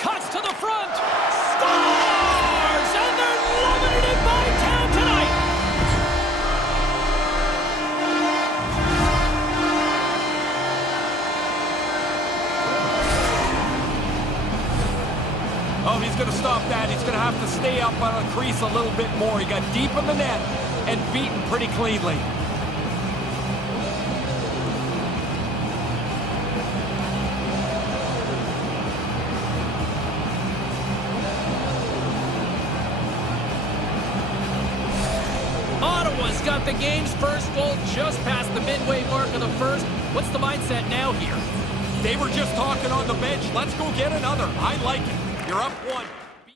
cuts to the front. Scores! And they're loving it in Bytown tonight. Oh, he's going to stop that. He's going to have to stay up on the crease a little bit more. He got deep in the net and beaten pretty cleanly. Ottawa's got the game's first goal just past the midway mark of the first. What's the mindset now here? They were just talking on the bench. Let's go get another. I like it. You're up one.